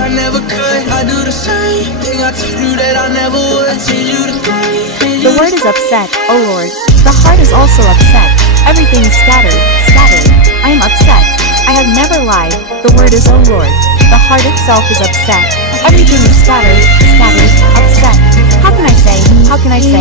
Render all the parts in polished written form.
I never could. I do the same thing I told you that I never would. Teach you to stay. The word is upset, oh Lord. The heart is also upset. Everything is scattered, scattered. I am upset. I have never lied. The word is oh Lord. The heart itself is upset. Everything is scattered, scattered, upset. How can I say? How can I say?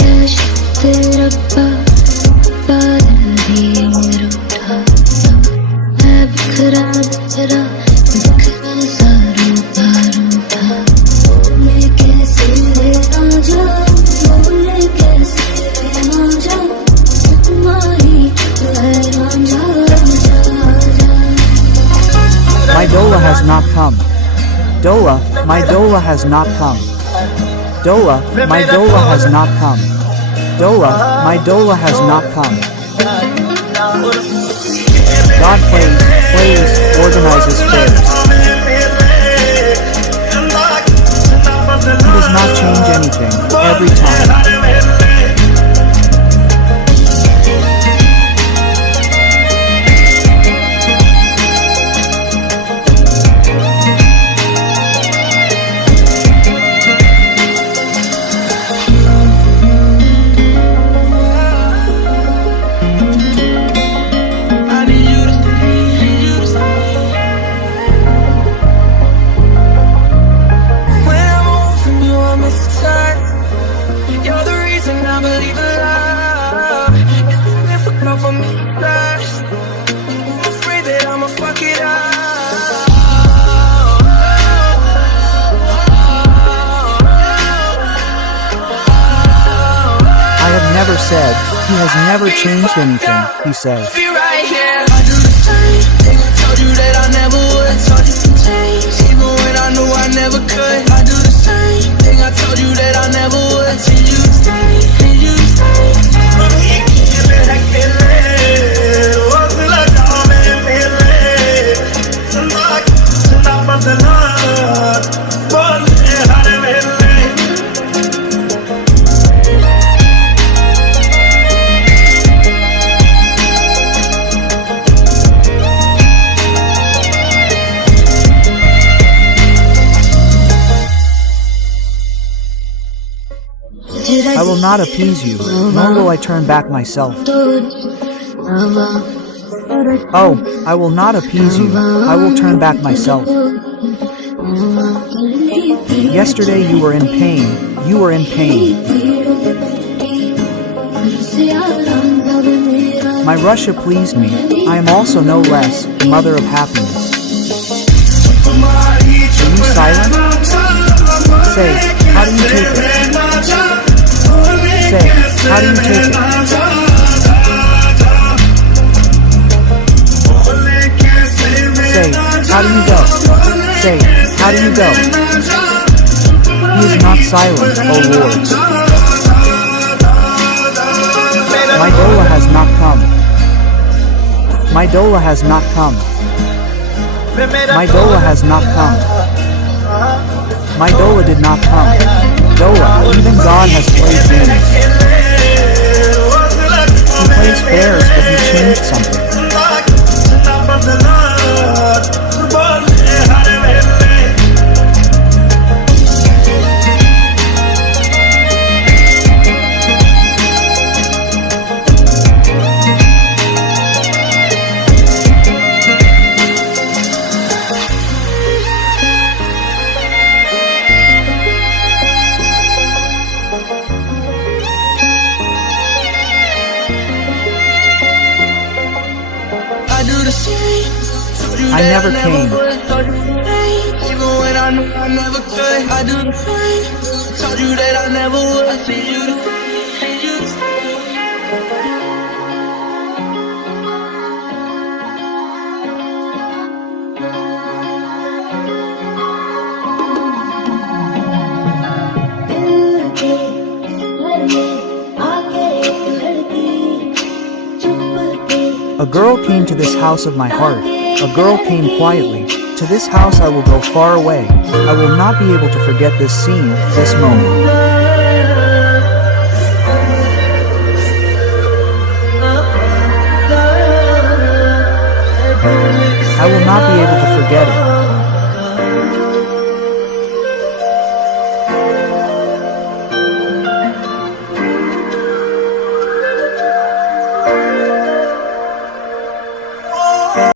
My Dola has not come. Dola, my Dola has not come. Dola, my Dola has not come. Dola, my Dola has not come. God plays, organizes fairs. He does not change anything, every time. Said, he has never changed anything, he says. I do the same thing I told you that I never would. Told you to change, even when I knew I never could. I do the same thing I told you that I never would. Till you stay, till you I will not appease you, nor will I turn back myself. Oh, I will not appease you, I will turn back myself. Yesterday you were in pain, you were in pain. My Russia pleased me, I am also no less, the mother of happiness. Are you silent? Say, how do you take it? Say, how do you take it? Say, how do you go? Say, how do you go? He is not silent, O Lord. My Dola has not come. My Dola has not come. My Dola has not come. My Dola did not come. Dola, even God has played games. He plays fairs, but he changed something. I never came. Even when I knew I never could. I do the same. Told you that I never would. I see you the same. See you the same. A girl came to this house of my heart. A girl came quietly. To this house I will go far away. I will not be able to forget this scene, this moment. I will not be able to forget it.